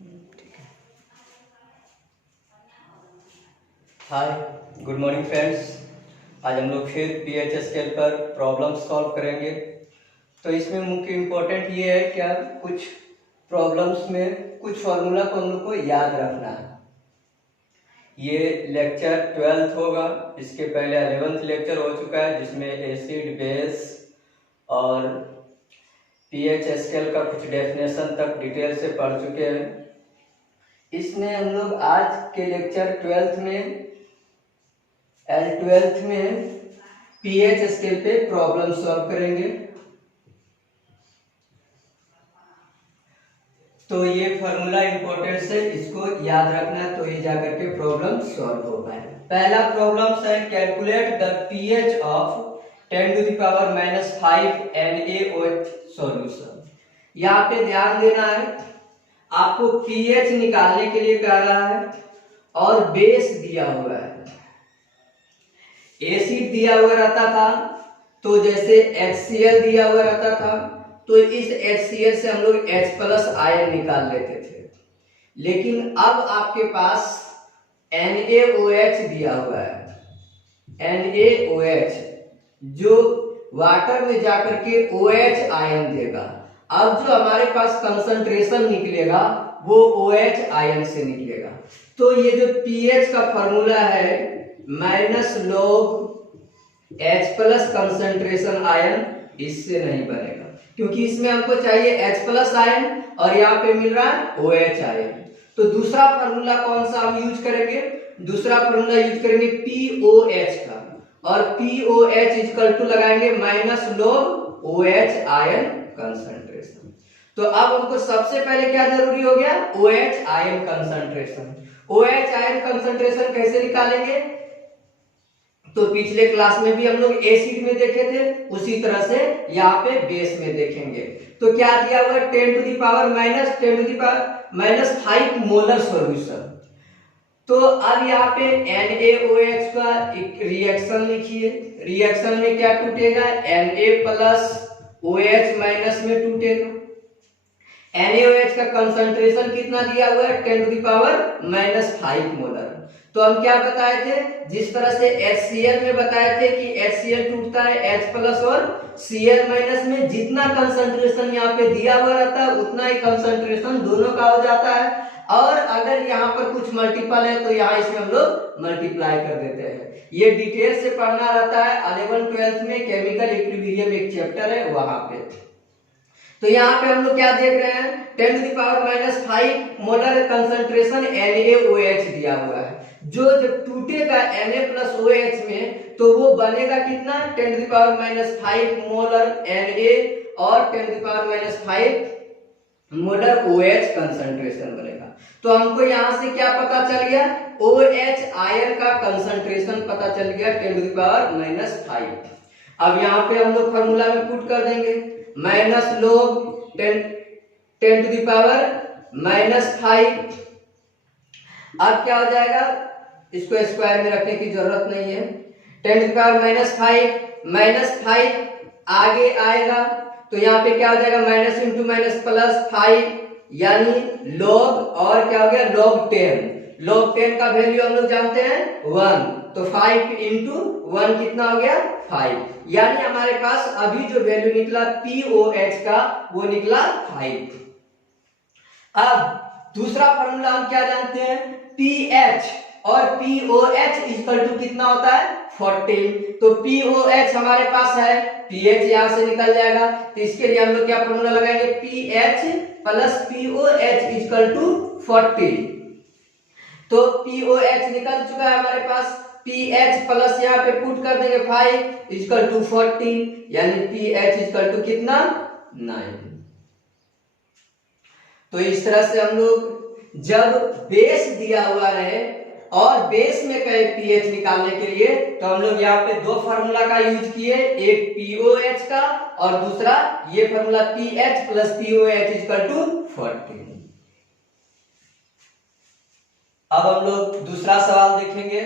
ठीक है। हाय, good morning friends. आज हम लोग फिर पीएच स्केल पर प्रॉब्लम सॉल्व करेंगे। तो इसमें मुख्य इम्पोर्टेंट ये है कि आप कुछ प्रॉब्लम्स में कुछ फार्मूला को हम लोग को याद रखना है। ये लेक्चर 12th होगा। इसके पहले 11th लेक्चर हो चुका है जिसमें एसिड बेस और पीएच स्केल का कुछ डेफिनेशन तक डिटेल से पढ़ चुके हैं। इसमें हम लोग आज के लेक्चर 12th में पीएच स्केल पे प्रॉब्लम सॉल्व करेंगे। तो ये फॉर्मूला इंपॉर्टेंट है, इसको याद रखना तो ये जाकर के प्रॉब्लम सॉल्व हो पाए। पहला प्रॉब्लम है calculate the pH of 10⁻⁻5 NaOH solution. यहाँ पे ध्यान देना है, आपको पीएच निकालने के लिए कह रहा है और बेस दिया हुआ है। एसिड दिया हुआ रहता था तो जैसे HCl दिया हुआ रहता था तो इस HCl से हम लोग H+ आयन निकाल लेते थे। लेकिन अब आपके पास NaOH दिया हुआ है। NaOH जो वाटर में जाकर के OH आयन देगा। अब जो हमारे पास कंसंट्रेशन निकलेगा वो OH आयन से निकलेगा। तो ये जो पीएच का फॉर्मूला है -log H+ कंसंट्रेशन आयन, इससे नहीं बनेगा क्योंकि इसमें हमको चाहिए H+ आयन और यहाँ पे मिल रहा है OH आयन। तो दूसरा फार्मूला कौन सा हम यूज करेंगे? दूसरा फार्मूला यूज करेंगे POH का, और POH इक्वल टू लगाएंगे -log OH आयन कंसंट्रेशन। तो अब हमको सबसे पहले क्या जरूरी हो गया? OH ion concentration. OH ion concentration कैसे निकालेंगे? तो पिछले क्लास में भी हम लोग एसिड में देखे थे, उसी तरह से यहाँ पे बेस में देखेंगे। तो क्या दिया हुआ है? 10⁻⁻5 मोलर सॉल्यूशन। तो अब यहाँ पे NaOH का एक रिएक्शन लिखिए। रिएक्शन में क्या टूटेगा? Na+OH- में टूटेगा। NaOH का कंसंट्रेशन कितना दिया हुआ है? 10⁻⁻5 मोलर। तो हम क्या बताए थे? जिस तरह से HCl में बताए थे कि HCl टूटता है H+ और Cl- में, जितना कंसंट्रेशन यहाँ पे दिया हुआ रहता है उतना ही कंसंट्रेशन दोनों का हो जाता है। और अगर यहाँ पर कुछ मल्टीपल है तो यहाँ इसमें हम लोग मल्टीप्लाई कर देते हैं। ये डिटेल से पढ़ना रहता है 11th-12th में, केमिकल इक्विलिब्रियम एक चैप्टर है वहां पे। तो यहाँ पे हम लोग क्या देख रहे हैं? 10⁻⁻5 मोलर कंसंट्रेशन NaOH दिया हुआ है। जो जब टूटेगा Na+OH में तो वो बनेगा कितना? 10⁻⁻5 मोलर Na और 10⁻⁻5 मोलर OH कंसंट्रेशन बनेगा। तो हमको यहां से क्या पता चल गया? OH आयन का कंसंट्रेशन पता चल गया 10⁻⁻5। अब यहाँ पे हम लोग फॉर्मूला में पुट कर देंगे -log 10⁻⁻5। अब क्या हो जाएगा? इसको स्क्वायर में रखने की जरूरत नहीं है। 10⁻⁻5 आगे आएगा तो यहाँ पे क्या हो जाएगा? माइनस इंटू माइनस प्लस 5, यानी log, और क्या हो गया? log 10। log 10 का वैल्यू हम लोग जानते हैं 1, तो 5 इंटू 1 कितना हो गया? 5। यानी हमारे पास अभी जो वैल्यू निकला POH का वो निकला 5। अब दूसरा फॉर्मूला हम क्या जानते हैं? pH और POH इक्वल टू कितना होता है? 14। तो POH हमारे पास है, pH यहां से निकल जाएगा, तो इसके लिए हम लोग क्या फॉर्मूला लगाएंगे? pH plus POH equal to 40। तो POH निकल चुका है हमारे पास, pH प्लस यहाँ पे पुट कर देंगे 5 इक्वल टू 40, यानी pH इक्वल टू कितना? 9। तो इस तरह से हम लोग जब बेस दिया हुआ रहे और बेस में कहे पीएच निकालने के लिए, तो हम लोग यहाँ पे दो फार्मूला का यूज किए, एक POH का और दूसरा ये formula pH plus POH equal to 40। अब हम लोग दूसरा सवाल देखेंगे।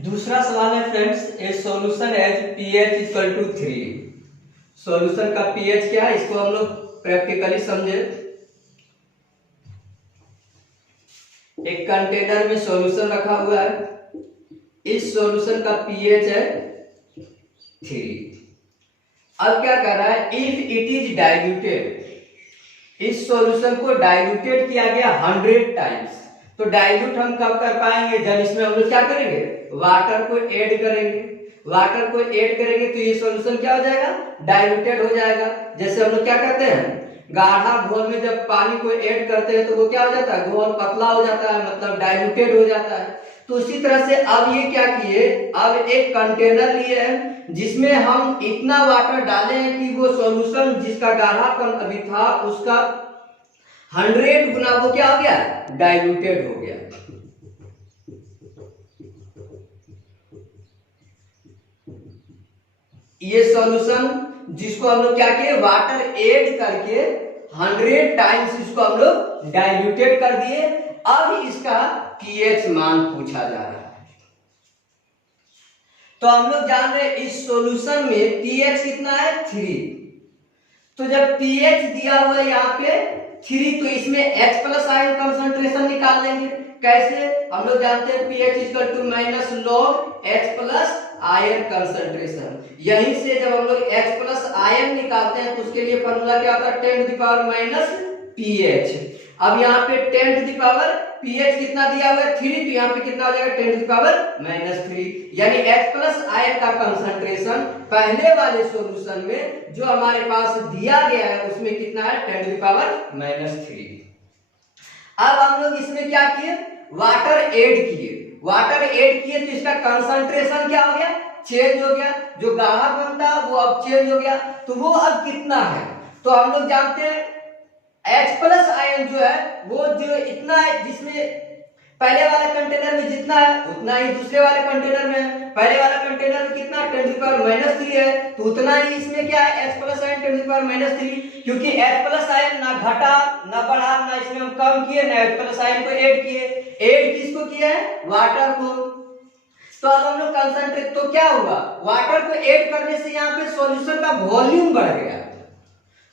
दूसरा सवाल है friends, a solution as pH equal to 3। Solution का pH क्या है, इसको हम लोग प्रैक्टिकली समझे। एक कंटेनर में सॉल्यूशन रखा हुआ है, इस सॉल्यूशन का pH है 3। अब क्या कर रहा है, इफ इट इज डाइल्यूटेड, इस सॉल्यूशन को डाइल्यूटेड किया गया 100 टाइम्स। तो डाइल्यूट हम कब कर पाएंगे, जब इसमें हम लोग क्या करेंगे, वाटर को ऐड करेंगे। वाटर को ऐड करेंगे तो ये सॉल्यूशन क्या हो जाएगा, डाइल्यूटेड हो जाएगा। जैसे हम लोग क्या करते हैं, गाढ़ा घोल में जब पानी को ऐड करते हैं तो वो क्या हो जाता है, घोल पतला हो जाता है, मतलब डाइल्यूटेड हो जाता है। तो उसी तरह से अब ये क्या किए, अब एक कंटेनर लिए हैं जिसमें हम इतना वाटर डाले हैं कि वो सॉल्यूशन जिसका गाढ़ापन अभी था उसका 100 गुना वो क्या हो गया, डाइल्यूटेड हो गया। ये सॉल्यूशन जिसको हम लोग क्या किए, वाटर ऐड करके 100 टाइम्स इसको हम लोग डाइल्यूटेड कर दिए। अब इसका pH मान पूछा जा रहा है। तो हम लोग जान रहे हैं इस सॉल्यूशन में pH कितना है, 3। तो जब pH दिया हुआ है यहाँ पे 3, तो इसमें H प्लस आयन कंसंट्रेशन निकाल लेंगे। कैसे, हम लोग जानते हैं pH equal to minus log H plus ion concentration. यहीं से जब हम लोग H प्लस आयन निकालते हैं तो उसके लिए फॉर्मूला क्या होता है, 10 to the power minus pH। अब यहाँ पे 10 टू द पावर pH कितना दिया हुआ है 3, तो यहाँ पे कितना हो जाएगा 10 टू द पावर माइनस 3। यानी H प्लस आयन का कंसंट्रेशन पहले वाले सॉल्यूशन में जो हमारे पास दिया गया है उसमें कितना है, 10 टू द पावर माइनस 3। अब हम लोग इसमें क्या किए, वाटर ऐड किए। वाटर ऐड किए तो इसका कंसंट्रेशन क्या हो गया, चेंज हो गया। जो गाढ़ापन था वो अब चेंज हो गया। तो वो अब कितना है, तो हम लोग जानते हैं H प्लस आयन जो है वो जो इतना है, जिसमें पहले वाले कंटेनर में जितना है उतना ही दूसरे वाले कंटेनर में है। पहले वाला कंटेनर में कितना 10 टू द पावर माइनस 3 है, तो उतना ही इसमें क्या है, H plus ion 10 to the power minus 3। क्योंकि H प्लस आयन ना घटा ना बढ़ा, ना इसमें हम कम किए ना H प्लस आयन को ऐड किए। ऐड किसको किया है, वाटर को। तो अब हम लोग कंसंट्रेट, तो क्या हुआ, वाटर को ऐड करने से यहाँ पे सॉल्यूशन का वॉल्यूम बढ़ गया।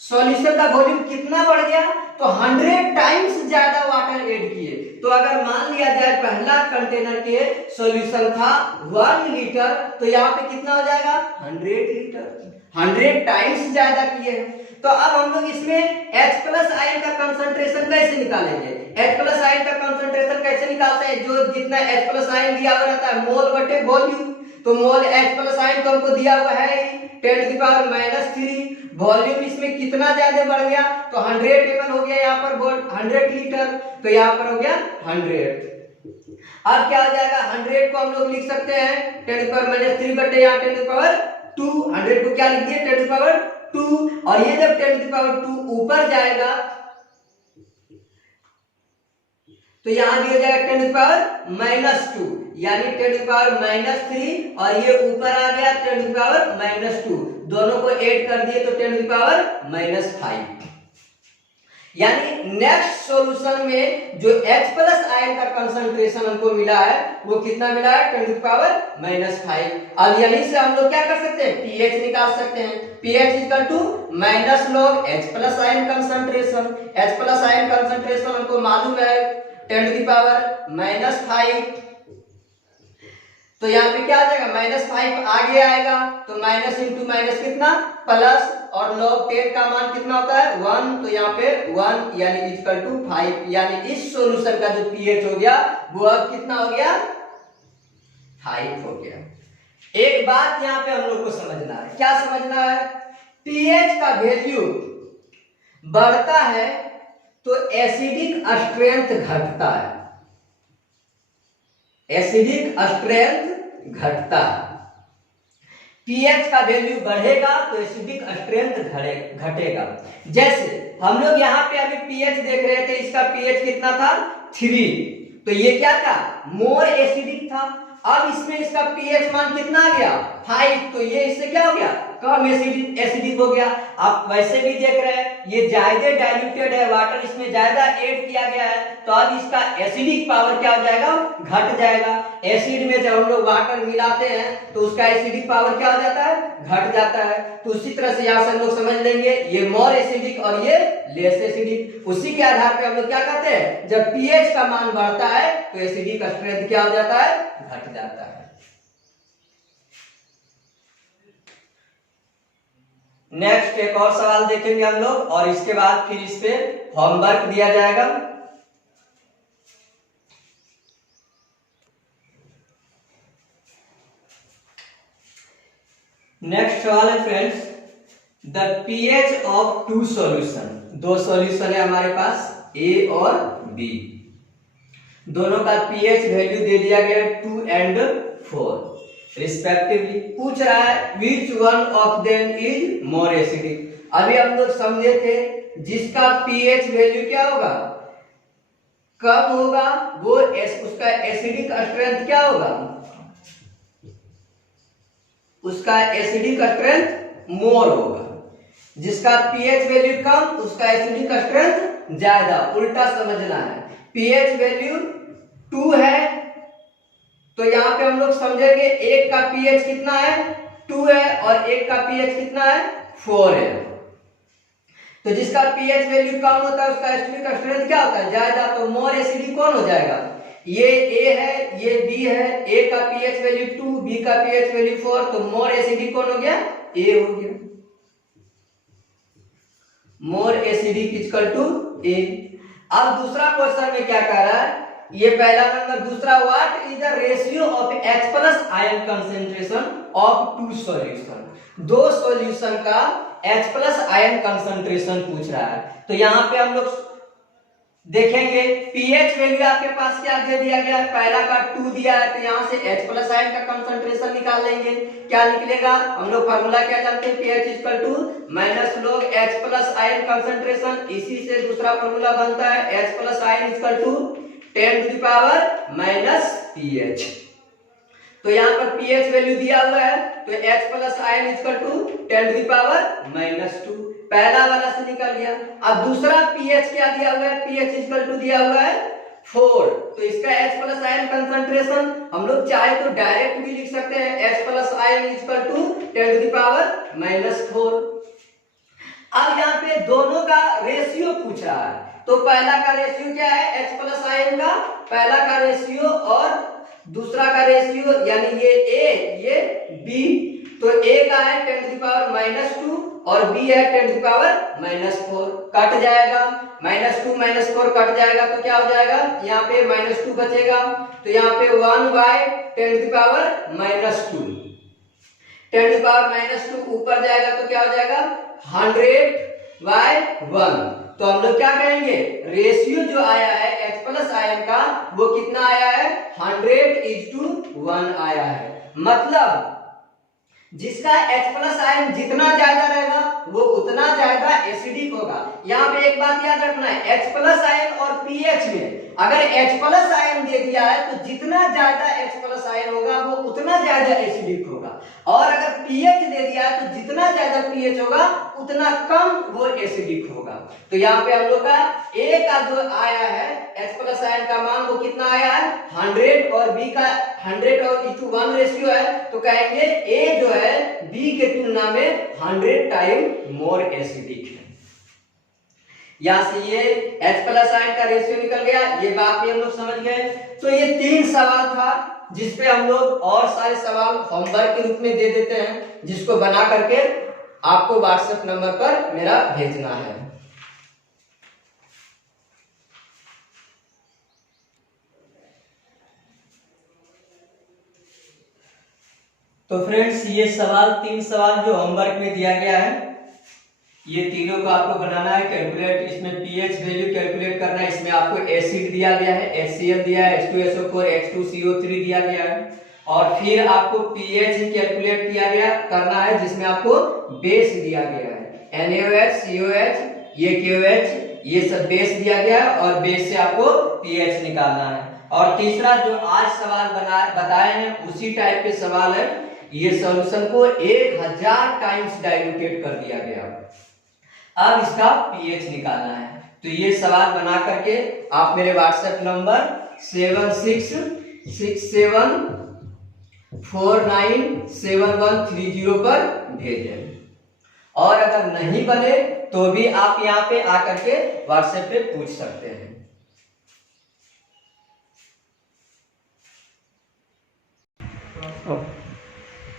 सॉल्यूशन का वॉल्यूम कितना बढ़ गया, तो 100 टाइम्स ज्यादा वाटर ऐड किए। तो अगर मान लिया जाए पहला कंटेनर के सॉल्यूशन था 1 लीटर, तो यहाँ पे कितना हो जाएगा 100 लीटर, 100 टाइम्स ज्यादा किए। तो अब हम लोग इसमें H प्लस आयन का कंसंट्रेशन कैसे निकालेंगे, H प्लस आयन का कंसंट्रेशन कैसे निकालते हैं, जो जितना H प्लस आयन दिया हुआ रहता है मोल बटे वॉल्यूम। तो मोल H प्लस आयन तो हमको दिया हुआ है 10 to the power minus 3। Volume इसमें कितना ज्यादा बढ़ गया, तो 100 ml हो गया यहाँ पर 100 लीटर, तो यहाँ पर हो गया 100। अब क्या हो जाएगा, 100 को हम लोग लिख सकते हैं 10 टू पावर माइनस 3 बटे यहाँ 10 टू पावर 2। 100 को क्या लिख दिए 10 टू पावर 2, और ये जब 10 टू पावर 2 ऊपर जाएगा तो यहाँ भी हो जाएगा 10 टू पावर माइनस 2, यानी 10 टू पावर माइनस 3, और ये ऊपर आ गया 10 टू पावर माइनस 2। दोनों को ऐड कर दिए तो 10 टू पावर माइनस 5। यानी नेक्स्ट सॉल्यूशन में जो H प्लस आयन का कंसंट्रेशन हमको मिला है वो कितना मिला है, 10 टू पावर माइनस 5। अब यहीं से हम लोग क्या कर सकते हैं, pH निकाल सकते हैं। pH equal to minus log H plus ion concentration. H plus ion concentration हमको मालूम है 10 टू द पावर माइनस 5। तो यहाँ पे क्या आ जाएगा, -5 आगे आएगा, तो माइनस इंटू माइनस कितना प्लस, और log 10 का मान कितना होता है 1, तो यहाँ पे 1 यानी इक्वल टू 5। यानी इस सॉल्यूशन का जो pH हो गया वो अब कितना हो गया, 5 हो गया। एक बात यहाँ पे हम लोग को समझना है, क्या समझना है, pH का वैल्यू बढ़ता है तो एसिडिक स्ट्रेंथ घटता है, एसिडिक स्ट्रेंथ घटता है। pH का वैल्यू बढ़ेगा तो एसिडिक स्ट्रेंथ घटेगा। जैसे हम लोग यहाँ पे अभी pH देख रहे थे, इसका pH कितना था 3, तो ये क्या था, मोर एसिडिक था। अब इसमें इसका pH मान कितना आ गया 5, तो ये इससे क्या हो गया कम एसिडिक हो गया। आप वैसे भी देख रहे हैं ये ज्यादा डाइल्यूटेड है, वाटर इसमें ज्यादा ऐड किया गया है, तो अब इसका एसिडिक पावर क्या हो जाएगा, घट जाएगा। एसिड में जब हम लोग वाटर मिलाते हैं तो उसका एसिडिक पावर क्या हो जाता है, घट जाता है। तो उसी तरह से यहाँ से हम लोग समझ लेंगे ये मोर एसिडिक और ये लेस एसिडिक। उसी के आधार पे हम लोग क्या कहते हैं, जब पीएच का मान बढ़ता है तो एसिडिक स्ट्रेंथ क्या हो जाता है, घट जाता है। नेक्स्ट एक और सवाल देखेंगे हम लोग और इसके बाद फिर इस पे होमवर्क दिया जाएगा। नेक्स्ट सवाल है friends, the pH of two solution, दो सॉल्यूशन है हमारे पास ए और बी, दोनों का पीएच वैल्यू दे दिया गया 2 and 4 रिस्पेक्टिवली। पूछ रहा है which one of them is more acidic. अभी हम लोग समझे थे जिसका पीएच वैल्यू क्या होगा, कम होगा, वो उसका एसिडिक स्ट्रेंथ क्या होगा, उसका एसिडिक स्ट्रेंथ मोर होगा। जिसका पीएच वैल्यू कम उसका एसिडिक स्ट्रेंथ ज्यादा, उल्टा समझना है। पीएच वैल्यू 2 है तो यहाँ पे हम लोग समझेंगे एक का पीएच कितना है, 2 है, और एक का पीएच कितना है, 4 है। तो जिसका पीएच वैल्यू कम होता है उसका एसिडिक स्ट्रेंथ क्या होता है, ज्यादा। तो मोर एसिडिक कौन हो जाएगा, ये ए है, ये बी है, ए का पीएच वैल्यू 2, बी का पीएच वैल्यू 4, तो मोर एसिडिक कौन हो गया, ए हो गया। मोर एसिडिक इक्वल टू ए। अब दूसरा क्वेश्चन में क्या कह रहा है, ये पहला नंबर, दूसरा what is the ratio of H plus ion concentration of two solution. दो सॉल्यूशन का H प्लस आयन कंसेंट्रेशन पूछ रहा है। तो यहाँ पे हम लोग देखेंगे पीएच वैल्यू आपके पास क्या दे दिया गया है, पहला का 2 दिया है, तो यहाँ से H प्लस आयन का कंसेंट्रेशन निकाल लेंगे। क्या निकलेगा, हम लोग फार्मूला क्या जानते हैं, pH equal to minus log H plus ion concentration. इसी से दूसरा फार्मूला बनता है H plus ion equal to 10 to the power minus pH। तो यहाँ पर pH वैल्यू दिया हुआ है तो H plus ion equal to 10 to the power minus 2, पहला वाला से निकल गया। अब दूसरा pH क्या दिया हुआ है, pH इक्वल टू दिया हुआ है 4, तो इसका H प्लस आयन कंसंट्रेशन हम लोग चाहे तो डायरेक्ट भी लिख सकते हैं, H plus ion equal to 10 to the power minus 4। अब यहाँ पे दोनों का रेशियो पूछ रहा है, तो पहला का रेशियो क्या है, H प्लस आयन का पहला का रेशियो और दूसरा का रेशियो, यानी ये A ये B, तो A का है 10 टू द पावर माइनस 2 और B है 10 to the power minus 4, cut जाएगा, माइनस 2 माइनस 4 कट जाएगा तो क्या हो जाएगा, यहाँ पे माइनस 2 बचेगा, तो यहाँ पे 1 by 10 to the power minus 2, 10 to the power minus 2 ऊपर जाएगा तो क्या हो जाएगा 100 बाय 1। तो हम लोग क्या कहेंगे, रेशियो जो आया है H प्लस आयन का वो कितना आया है, 100:1 आया है। मतलब जिसका H प्लस आयन जितना ज्यादा रहेगा वो उतना ज्यादा एसिडिक होगा। यहाँ पे एक बात याद रखना है, H प्लस आयन और pH में अगर H प्लस आयन दे दिया है तो जितना ज्यादा H प्लस आयन होगा वो उतना ज्यादा एसिडिक होगा, और अगर pH दे दिया है तो जितना ज्यादा pH होगा उतना कम वो एसिडिक होगा। तो यहाँ पे हम लोग का A का जो आया है H प्लस आयन का मान वो कितना आया है 100, और B का 100 और 1 रेशियो है, तो कहेंगे A जो है B के तुलना में 100 टाइम मोर एसिडिक है। यहाँ से ये H प्लस आयन का रेशियो निकल गया, ये बात भी हम लोग समझ गए। तो ये 3 सवाल था जिसपे हम लोग और सारे सवाल होमवर्क के रूप में दे देते हैं, जिसको बना करके आपको व्हाट्सएप नंबर पर मेरा भेजना है। तो फ्रेंड्स ये 3 सवाल जो होमवर्क में दिया गया है, ये तीनों को आपको बनाना है, कैलकुलेट, इसमें पीएच वैल्यू कैलकुलेट करना है। इसमें आपको एसिड दिया गया है, HCl दिया है, H2SO4 H2CO3 दिया गया है, और फिर आपको पीएच ही कैलकुलेट किया गया करना है, जिसमें आपको बेस दिया गया है NaOH COH ये KOH, ये सब बेस दिया गया है, और बेस से आपको पीएच निकालना है। और तीसरा जो आज सवाल बताए हैं उसी टाइप के सवाल है, ये सॉल्यूशन को 1000 टाइम्स डाइल्यूटेड कर दिया गया। अब इसका पीएच निकालना है। तो ये सवाल बना करके आप मेरे व्हाट्सएप नंबर 7667497130 पर भेजें। और अगर नहीं बने तो भी आप यहाँ पे आकर के व्हाट्सएप पे पूछ सकते हैं।